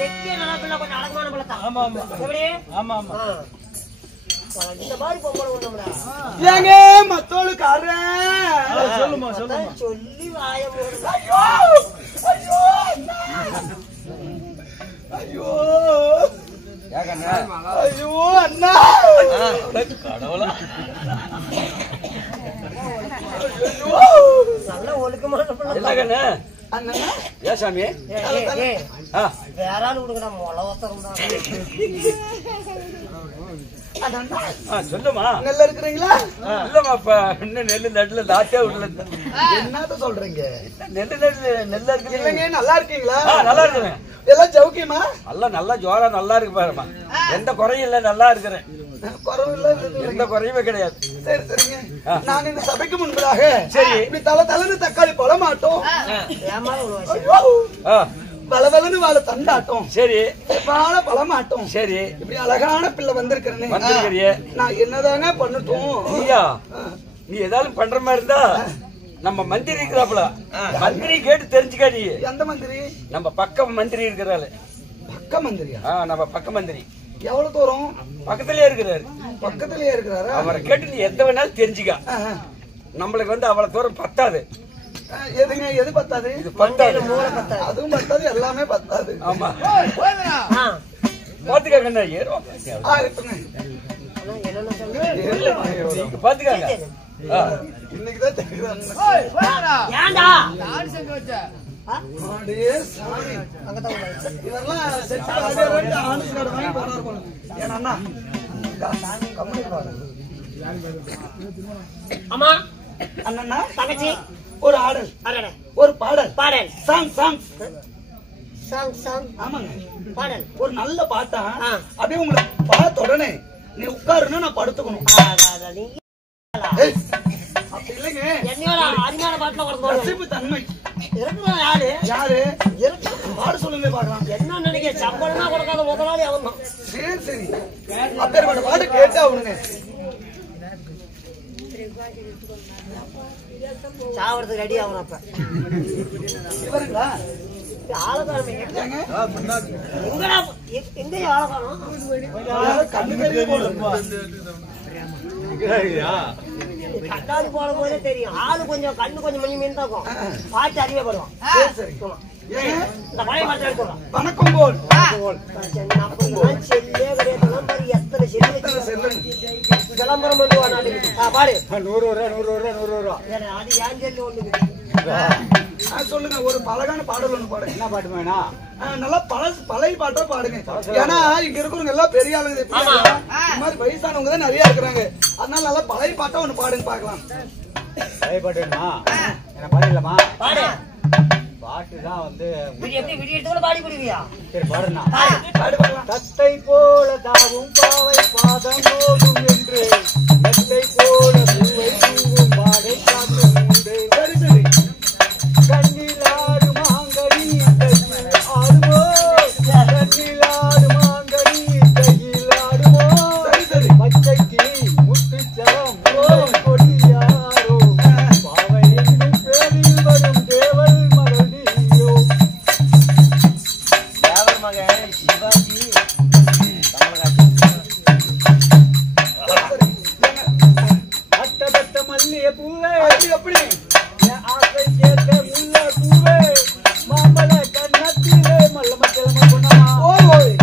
செக்கிய நிலப்பிள்ள கொஞ்சம் அடக்கமான பிள்ளைத்தான். ஆமா ஆமா எப்படி? ஆமா ஆமா. இந்த மாதிரி பொம்பளை ஒண்ணும்டா. ஏங்க மத்தோளுக்காரன் சொல்லுமா சொல்லுமா. சொல்லி வாய மூடு. ஐயோ ஐயோ ஐயோ ஐயோ அண்ணா கடவுளா. நல்ல ஒழுக்கமான பிள்ளை. என்ன கண்ணு? அண்ணா ஏ சாமி. வேற ஆளு கொடுக்கடா முளை ஒத்தரம் தான். சொல்லுமா. நல்லா இருக்கிறீங்களா? இல்லம்மா இப்ப இன்னும் நெல்லு நடுல தாத்தே விடல. என்னத்த சொல்றீங்க? நெல்லு நடுல நெல்லா இருக்குது. இல்லைங்க நல்லா இருக்கீங்களா? நல்லா இருக்கிறேன். எல்லாம் ஜவுக்கியமா? நல்லா ஜோரா நல்லா இருக்கு பாருமா. எந்த குறையும் இல்ல, நல்லா இருக்கிறேன். குறவு இல்ல எந்த குறையுமே கிடையாது. சரி சரிங்க. நாங்க இந்த சபைக்கு முன்பதாக சரி இப்படி தலை தக்காளி போட மாட்டோம். ஏமால ஒரு ஐயோ பலவலன்னு வாழ தண்டாட்டம். சரி வாழ பழமாட்டோம். சரி இப்படி அழகான பிள்ளை வந்திருக்கிறேன். வந்திருக்கிறியே. நான் என்னதாங்க பண்ணட்டும்? நீயா நீ ஏதாவது பண்ற மாதிரி இருந்தா நம்ம மந்திரி இருக்கிறாப்புல, மந்திரி கேட்டு தெரிஞ்சுக்கா. நீ எந்த மந்திரி? நம்ம பக்க மந்திரி இருக்கிறாரு. பக்க மந்திரியா? நம்ம பக்க மந்திரி எவ்வளவு தூரம்? பக்கத்திலேயே இருக்கிறாரு. பக்கத்திலேயே இருக்கிறாரா? அவரை கேட்டு நீ எந்த வேணாலும் தெரிஞ்சுக்கா. நம்மளுக்கு வந்து அவ்வளவு தூரம் பத்தாது. எதுங்க எது பத்தாது? இது பத்தாது. அதுவும் பத்தாது, எல்லாமே பத்தாது. ஆமா பாத்துக்கா கண்ணா. ஏறும் என்னென்ன சொல்ற? பாத்துக்காங்க. இன்னைக்குதான் தெரியுது. ஏன்டா இதெல்லாம் செட் ஆடி ஆனஸ் கார்டு வாங்கி போறாரு போல. ஏன்னா அண்ணா கம்பெனி போறாரு. அம்மா அண்ணா தங்கச்சி ஒரு ஆடல், அடடே ஒரு பாடல், பாடல் சாங் சாங் சாங் சாங் ஆமாங்க பாடல். ஒரு நல்ல பாட்டா அப்படியே உங்களை பார்த்த உடனே நீ உட்காருன்னு நான் படுத்துக்கணும். ஏய், அப்படி இல்லைங்க. என்னையோட அருமையான பாட்டுல கொடுத்தோம். ரசிப்பு தன்மை இருக்குதா யாரு? யாரு இருக்கு. பாட சொல்லுங்க பாக்கலாம். என்ன நினைக்க சம்பளமா கொடுக்காத முதலாளி அவன் தான். சரி சரி அப்பேற்பட்ட பாட்டு கேட்டா அவனுங்க சாவறதுக்கு ரெடி ஆகணும். அப்ப இவருங்களா? ஆளக்காரமே எங்கடா எங்க ஆளக்காரம்? கண்ணு தெரிய போடுறப்பா. கண்ணாடி போட போதே தெரியும். ஆளு கொஞ்சம் கண்ணு கொஞ்சம் மணி மீன் தாக்கும். பாட்டு அறியப்படுவான். சரி இந்த பழைய பாட்டு எடுத்துக்கலாம். வணக்கம் போல் செல்லே கிடையாது. எத்தனை செல்லு விளம்பரம் பண்ணுவான் நாட்டுக்கு. பாடு 100 ரூபா. அது ஏன் செல்லு ஒண்ணு சொல்லுங்க. ஒரு அழகான பாடல் ஒண்ணு பாடுங்க. என்ன பாட்டு வேணா? நல்லா பழைய பாட்டா பாடுங்க. ஏன்னா இங்க இருக்கிறவங்க எல்லாம் பெரிய ஆளுங்க. இந்த மாதிரி வயசானவங்க தான் நிறைய இருக்கிறாங்க. அதனால நல்லா பழைய பாட்டா ஒண்ணு பாடுங்க பாக்கலாம். பழைய பாட்டு வேணுமா? என்ன பாடிடலாமா? பாடு. பாட்டுதான் வந்து எப்படி விடியத்தோட பாடி விடுவியா? சரி பாடுனா. பாடு பாடலாம். தத்தை போல தாவும் பாவை பாதம் நோகும் என்று தத்தை போல பூவை தூவும் பாடை காட்டும் உண்டு. சரி சரி கண்ணிலாடு மாங்கனி கையில் ஆடுமோ, கண்ணிலாடு மாங்கனி கையில் ஆடுமோ. சரி சரி பச்சை கிளி முத்துச்சரம் கொடியாரோ, பாவை என்னும் பேரில் வரும் தேவல் மகள் நீயோ. தேவல் மகன் சிவாஜி அட்டபட்ட மல்லிய பூவே எப்படி ஆசை கேட்ட முல்ல பூவே மாம்பழ கண்ணத்திலே மல்லம கிழம பொண்ணமா. ஓய்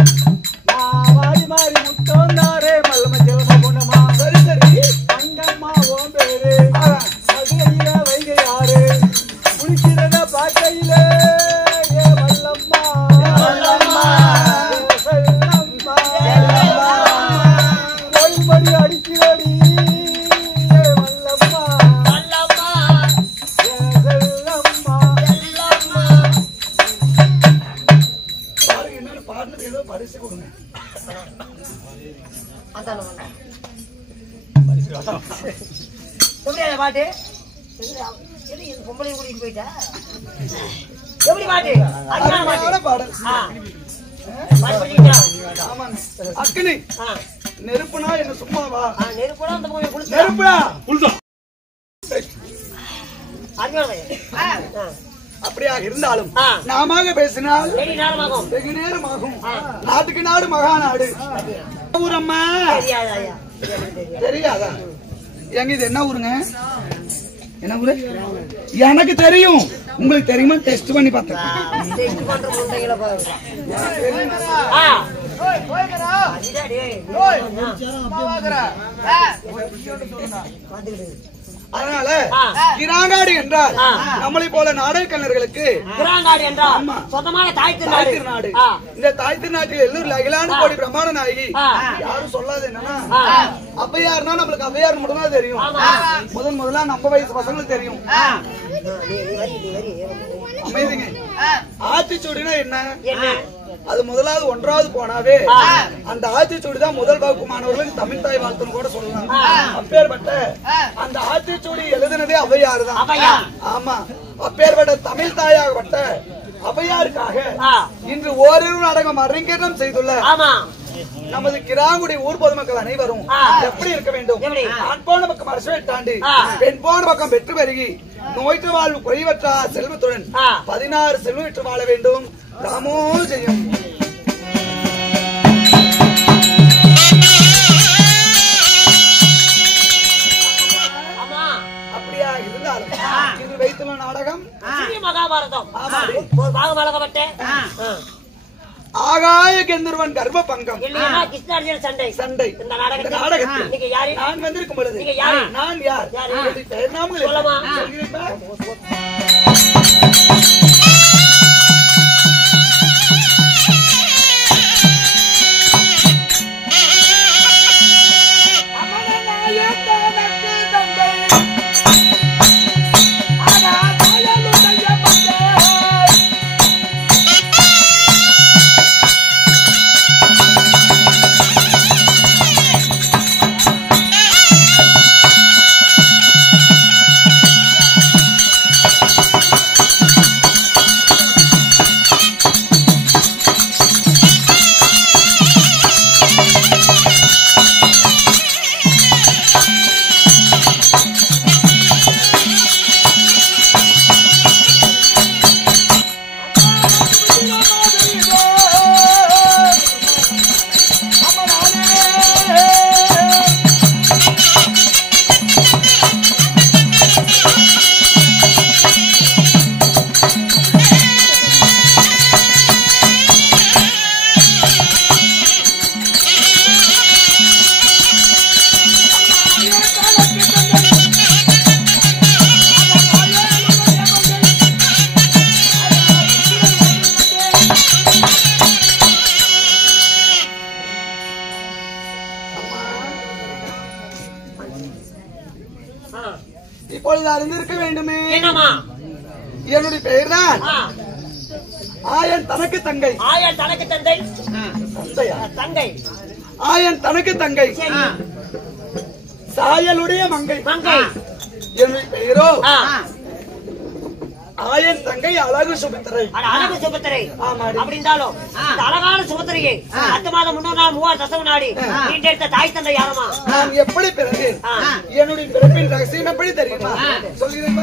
நான் மாறி மாறி முத்தோந்தாரே மல்லம கிழம பொண்ணமா. சரி சரி அங்கம்மா ஓம் பேரு மதுரையில வைகை ஆறு குளிக்கிறத பார்க்கையிலே ஏ மல்லம்மா செல்லம்மா கோயில்படி அடிக்கிறடி ஏ மல்லம்மா பாருங்க. என்னன்னு பாடுனது ஏதோ பரிசு கொடுங்க. பாட்டு பொம்பளை கூட்டிட்டு போயிட்டா எப்படி பாட்டு? அருமையான பாடல். ஆமாங்க. அக்னி நெருப்புனா என்ன சும்மாவா? நெருப்புடா அந்த பொம்பளை குளிச்சு நெருப்புடா புல்தா. அப்படியாக இருந்தாலும் நாம பேசினால் வெகு நேரம் ஆகும். நாட்டுக்கு நாடு மகாநாடு. ஊரம்மா தெரியாதா? எங்க இது என்ன ஊருங்க? என்ன ஊரு? எனக்கு தெரியும். உங்களுக்கு தெரியுமா? டெஸ்ட் பண்ணி பார்த்தேன். அதனால கிராங்காடு என்றால் நம்மளை போல நாடகக்கலைஞர்களுக்கு கிராங்காடு என்றால் சொந்தமான தாய் திருநாடு. இந்த தாய் திருநாட்டில் எல்லோரும் அகிலாண்டு கோடி பிரமாண நாயகி. யாரும் சொல்லாது என்னன்னா அப்பையாருன்னா நம்மளுக்கு அப்பையார் மட்டும் தான் தெரியும். முதல்ல நம்ம வயசு பசங்களுக்கு தெரியும். அமைதிங்க. ஆத்திச்சூடினா என்ன? அது முதலாவது ஒன்றாவது போனாவே அந்த ஆத்திச்சூடி தான் முதல் வகுப்பு மாணவர்களுக்கு தமிழ் தாய் வாழ்த்துன்னு கூட சொல்லலாம். அப்பேற்பட்ட அந்த ஆத்திச்சூடி எழுதினதே ஔவையார் தான். ஆமா, அப்பேற்பட்ட தமிழ் தாயாகப்பட்ட ஔவையாருக்காக இன்று ஓரிரு நாடகம் அரங்கேற்றம் செய்துள்ள நமது கிராங்குடி ஊர் பொதுமக்கள் அனைவரும் எப்படி இருக்க வேண்டும்? ஆண் போன பக்கம் அரசை தாண்டி பெண் போன பக்கம் பெற்று பெருகி நோய்ற்று வாழ்வு குறைவற்ற செல்வத்துடன் 16 செல்வம் பெற்று வாழ வேண்டும். ராமோ ஜெயம். அப்படியா இருந்தாலும் இது வைத்துள்ள நாடகம் மகாபாரதம். ஆகாய கந்தர்வன் கர்ப்ப பங்கம் கிருஷ்ணார்ஜுன சண்டை சண்டை. இந்த நாடகத்தில் நான் வந்திருக்கும் பொழுது நான் யார்? பெயர் நாமங்கள் சொல்லமா? இப்பொழுது அறிந்திருக்க வேண்டுமே. என்னுடைய பெயர் தான் ஆயன் தனக்கு தங்கை. ஆயன் தனக்கு தந்தை. தங்கை. ஆயன் தனக்கு தங்கை. சாயலுடைய மங்கை. மங்கை. என்னுடைய பெயரோ ஆயன் தங்கை அழகு சுபத்திரை. அழகு சுபத்திரை அப்படின்னாலும் இந்த அழகான சுபத்திரையை 10 மாதம் 3 நாள் 3 தசம நாடி நீண்டெடுத்த தாய் தந்தை யாரமா? நான் எப்படி பிறந்தேன்? என்னுடைய பிறப்பின் ரகசியம் எப்படி தெரியுமா? சொல்கிறேன்.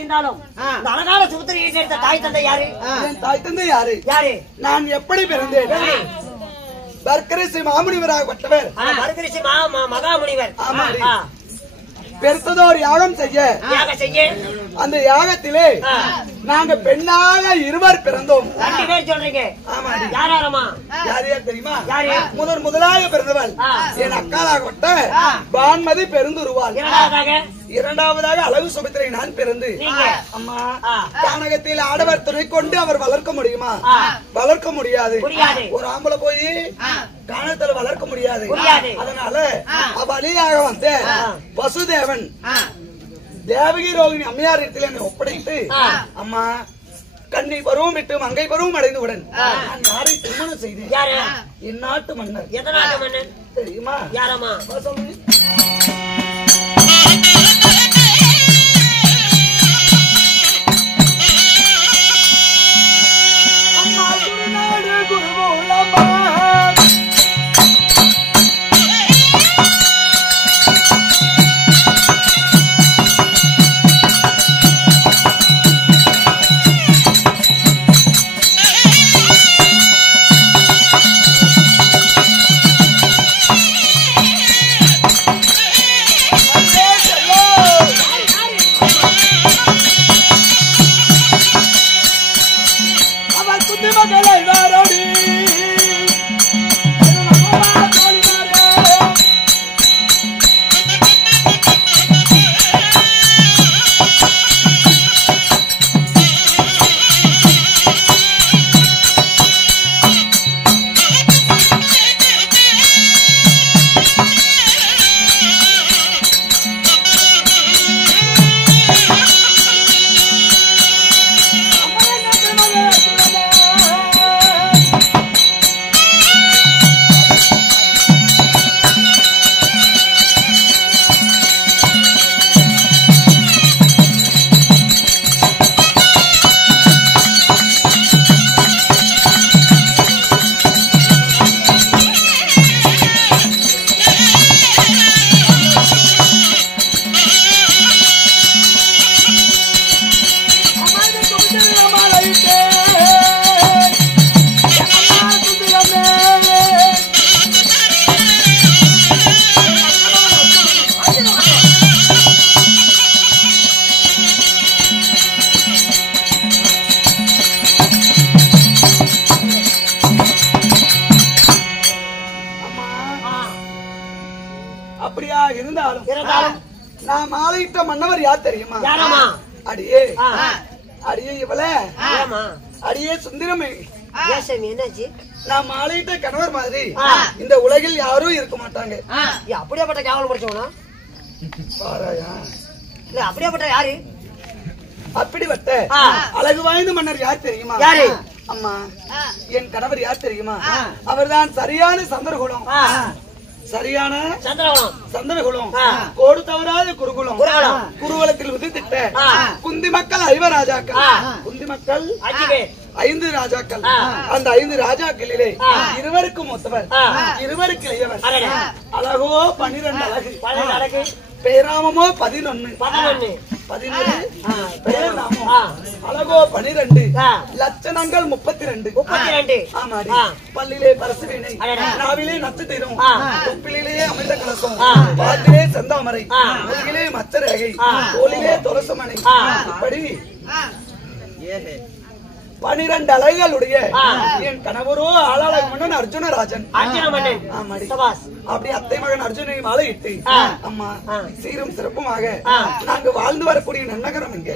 இருந்தாலும் இந்த அழகான சுபத்திரி எடுத்த தாய் தந்தை யாரு? என் தாய் தந்தை யாரு? யாரு? நான் எப்படி பிறந்தேன்? பர்கரிசி மாமுனிவராகப்பட்டவர். பர்கரிசி மகாமுனிவர். ஆமாடி. பெருத்ததோர் யாகம் செய்ய அந்த யாகத்திலே நாங்க பெண்ணாக இருவர் பிறந்தோம். 2 பேர் சொல்றீங்க. ஆமாடி. யாராரமா? யார் யார் தெரியுமா? முதலாக பிறந்தவள் என் அக்காளாகப்பட்ட பான்மதி பெருந்துருவாள். இரண்டாவதாக அழகு சுபத்திரை நான் பிறந்து அம்மா கானகத்தில் ஆடவர் துணை கொண்டு அவர் வளர்க்க முடியுமா? வளர்க்க முடியாது. ஒரு ஆம்பளை போய் கானகத்தில் வளர்க்க முடியாது. அதனால வழியாக வந்த வசுதேவன் தேவகி ரோகிணி அம்மையார் இடத்தில் என்னை ஒப்படைத்து அம்மா கண்ணி பருவம் விட்டு மங்கை பருவம் அடைந்தவுடன் நான் யாரை திருமணம் செய்தேன்? என் நாட்டு மன்னர். எந்த நாட்டு மன்னன் தெரியுமா? யாரம்மா? சொல்லு. நான் மாலையிட்ட மன்னவர் யார் தெரியுமா? அடியே அடியே இவள அடியே சுந்தரமே. நான் மாலையிட்ட கணவர் மாதிரி இந்த உலகில் யாரும் இருக்க மாட்டாங்க. அப்படியாப்பட்ட கேவலம் படிச்சவனா? அப்படியாப்பட்ட யாரு? அப்படிப்பட்ட அழகு வாய்ந்த மன்னர் யார் தெரியுமா? யாரு? அம்மா என் கணவர் யார் தெரியுமா? அவர்தான் சரியான சந்திரகுலம். சரியான சந்திரகுலம் கோடு தவறாத குருகுலம். குருகுலத்தில் உதித்திட்ட குந்தி மக்கள் 5 ராஜாக்கள். குந்தி மக்கள் 5 ராஜாக்கள். அந்த 5 ராஜாக்களிலே இருவருக்கு மூத்தவர், இருவருக்கு இளையவர். அழகோ 12 அழகு, பேராமமோ 11 பேராமம், அழகோ 12, லட்சணங்கள் 32. ஆமாடி. பல்லிலே பரசுவினை, நாவிலே நட்சத்திரம், தொப்பிலே அமிர்த கலசம், பாட்டிலே செந்தாமரை, முதுகிலே மச்சரேகை, தோளிலே துளசமணி. இப்படி 12 அழகுகளுடைய என் கணவரோ ஆளாளக மன்னன் அர்ஜுனராஜன். அப்படி அத்தை மகன் அர்ஜுனை மாலையிட்டு அம்மா சீரும் சிறப்புமாக நாங்க வாழ்ந்து வரக்கூடிய நன்னகரம் இங்க.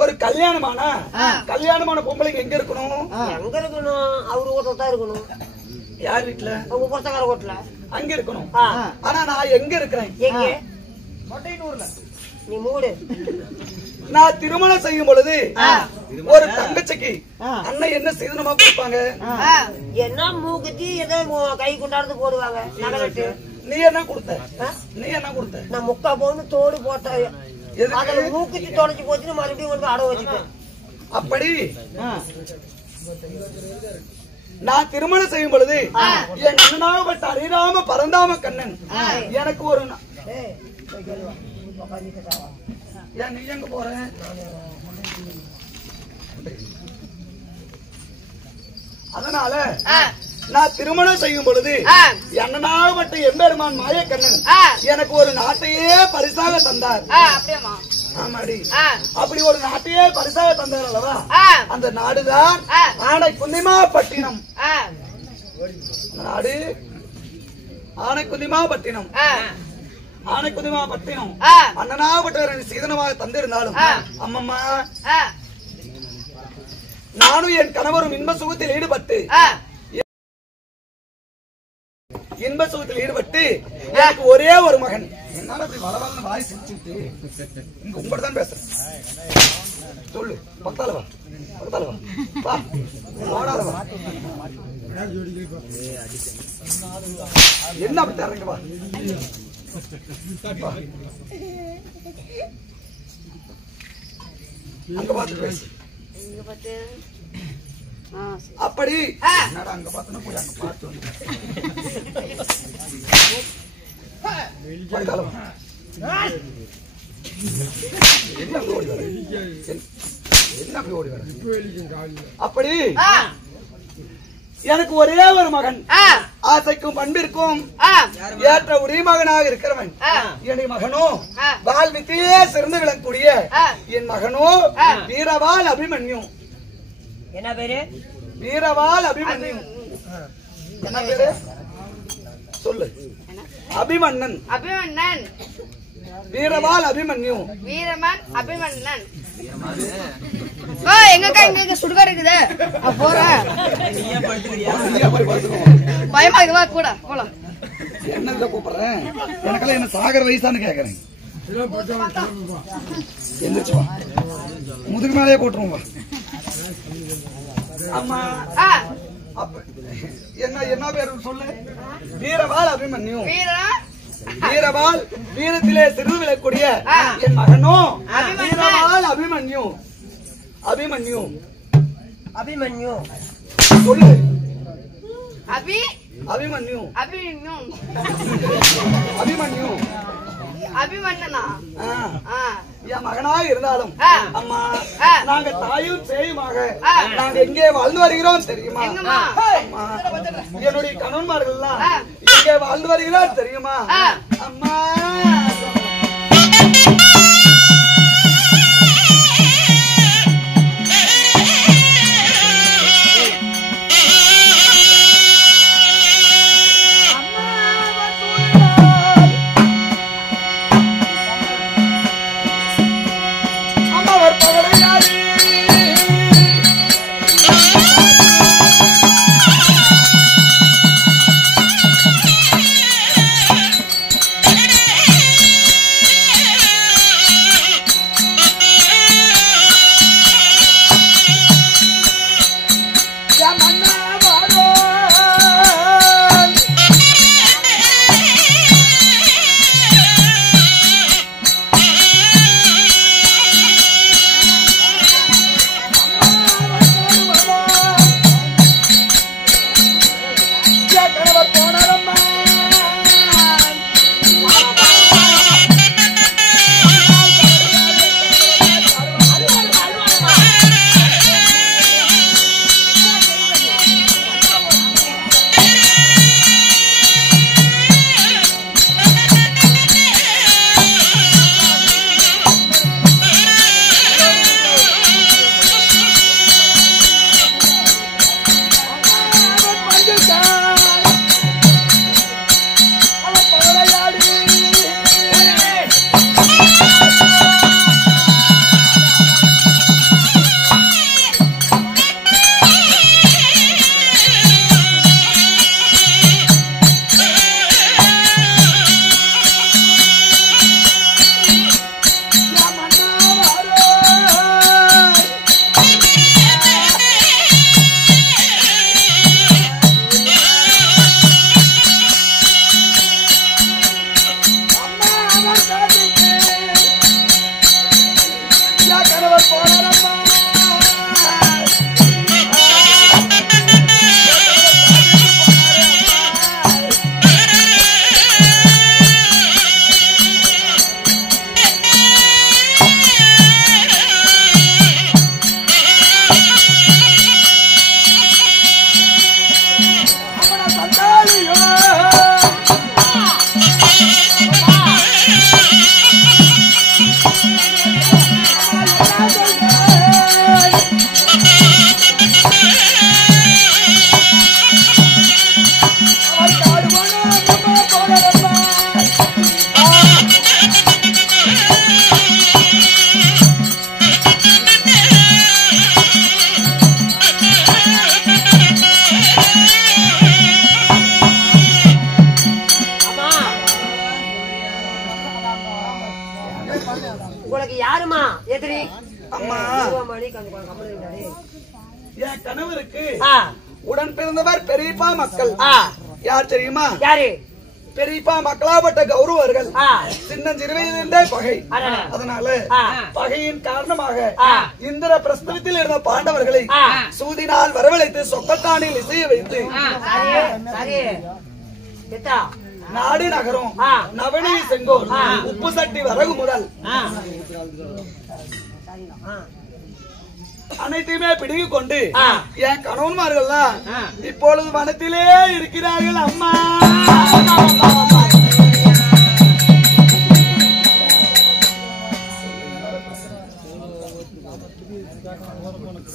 ஒரு கல்யாணமான பொம்பளைக்கு எங்க இருக்கணும்? எங்க இருக்கணும்? அவரு வீட்டுல தான் இருக்கணும். யார் வீட்டுல? அவங்க பொறுத்தக்கார வீட்டுல அங்க இருக்கணும். ஆனா நான் எங்க இருக்கிறேன்? எங்க? நீ மூடு. நான் திருமணம் செய்யும் பொழுது ஒரு தங்கச்சிக்கு அண்ணன் என்ன சீதனமா கொடுப்பாங்க? என்ன மூக்குத்தி ஏதோ கை கொண்டாடுறது போடுவாங்க. நகரட்டு நீ என்ன கொடுத்த? நான் முக்கா போன்னு தோடு போட்டேன். அதுல மூக்குத்தி தொடச்சு போச்சு, மறுபடியும் வந்து அடை வச்சுட்டேன். அப்படி நான் திருமணம் செய்யும் பொழுது என் அண்ணனாகப்பட்ட அரிராம பரந்தாம கண்ணன் எனக்கு ஒரு ஏன் நீ எங்க போற? அதனால நான் திருமணம் செய்யும் பொழுது என்னனாகப்பட்ட எம்பெருமான் மாயக்கண்ணன் எனக்கு ஒரு நாட்டையே பரிசாக தந்தார். ஆமாடி, அப்படி ஒரு நாட்டையே பரிசாக தந்தார் அல்லவா? அந்த நாடுதான் ஆனைக்குந்திமாப்பட்டினம். நாடு ஆனைக்குந்திமாப்பட்டினம். ஆனைக்குந்திமாப்பட்டினம் அண்ணனாகப்பட்டவர் சீதனமாக தந்திருந்தாலும் அம்மம்மா நானும் என் கணவரும் இன்ப சுகத்தில் ஈடுபட்டு எனக்கு ஒரே ஒரு மகன். என்னால அப்படி வளவளன்னு வாய் சிரிச்சுட்டு இங்க உங்கள்கிட்ட தான் பேசுறேன். சொல்லு, பக்கத்தால வா, பக்கத்தால வா, ஓடாத வா. என்ன அப்படி தரங்க வா. அங்க பார்த்து பேசு. அப்படி அங்க பார்த்தா போய் அங்க பார்த்து அப்படி எனக்கு ஒரே ஒரு மகன், ஆசைக்கும் பண்பிற்கும் ஏற்ற ஒரே மகனாக இருக்கிறவன் என் மகனோ வால் வித்தையே சிறந்து விளங்கக்கூடிய என் மகனோ வீரவால் அபிமன்யு. என்ன பேரு? வீரவால் அபிமன்யு. என்ன பேரு சொல்லு? அபிமன்னன். அபிமன்னன். வீரவால் அபிமன்யு. வீரமன் அபிமன்னன். எங்கக்கா இங்க சுடுகாடு இருக்குது, போறேன். பயமா இருக்குவா கூட போலாம். என்ன கூப்பிடுறேன்? எனக்கெல்லாம் என்ன சாகர வயசான்னு கேக்குறேன். எந்திரிச்சுவா, முதுகு மேலேயே போட்டுருவோம். அம்மா என்ன என்ன பேரு சொல்லு? வீரவால் அபிமன்யு. வீரவால் வீரத்திலே சிறிது விளக்கூடிய என் மகனோ வீரவால் அபிமன்யு. அபிமன்யு. அபிமன்யு சொல்லு. அபிமன்யு. அபிமன்யு. அபிமன்னனா? என் மகனாக இருந்தாலும் அம்மா நாங்க தாயும் சேயுமாக நாங்க எங்கே வாழ்ந்து வருகிறோம் தெரியுமா? என்னுடைய கணவன்மார்கள் எல்லாம் எங்கே வாழ்ந்து வருகிறோம் தெரியுமா? அம்மா Hey! எதிரி அம்மா மணி கொஞ்சம் கம்மி இருந்தாரு. என் கணவருக்கு ஆ, உடன் பிறந்தவர் பெரியப்பா மக்கள் ஆ, யார் தெரியுமா? யாரு? பெரியப்பா மக்களாப்பட்ட கௌரவர்கள் ஆ, சின்னஞ்சிறுவையிலிருந்தே பகை. அடடா. அதனால ஆ, பகையின் காரணமாக ஆ, இந்திர பிரஸ்தவத்தில் இருந்த பாண்டவர்களை ஆ. சூதினால் வரவழைத்து சொக்கத்தானில் இசைய வைத்து சரி, சரி. எத்தா? நாடு நகரம் ஆ. நவனி செங்கோல் ஆ. உப்பு சட்டி வரகு முதல் ஆ, அனைத்தையுமே பிடுங்கிக் கொண்டு ஆ. என் கணவன்மார்கள்லாம் இப்பொழுது வனத்திலே இருக்கிறார்கள் அம்மா.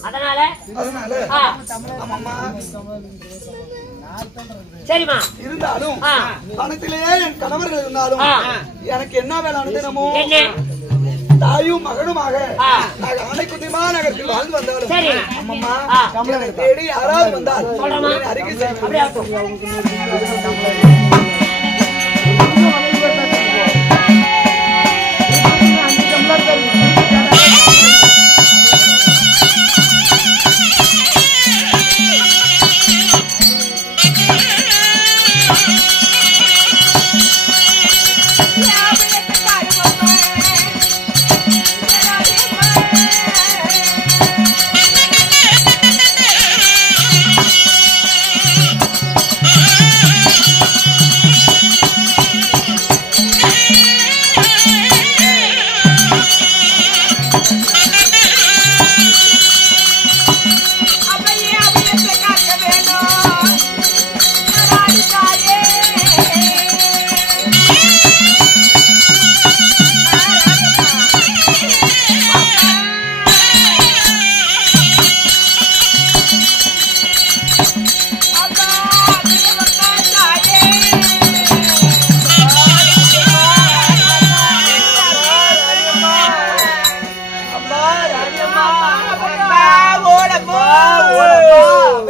அதனால அதனால ஆ, ஆமாம்மா சரிம்மா. இருந்தாலும் ஆ. வனத்திலே என் கணவர்கள் இருந்தாலும் ஆ. எனக்கு என்ன வேலை தினமோ என்ன? தாயும் மகனுமாக ஆ. நாங்கள் ஆணைக்குட்டிமா நகரத்தில் வாழ்ந்து வந்தாலும் சரி. அம்மம்மா ஆ. என்னை தேடி யாராவது வந்தால் சொல்றேம்மா. என்னை அறிக்கை செய்யும். அப்படியே ஆகட்டும்.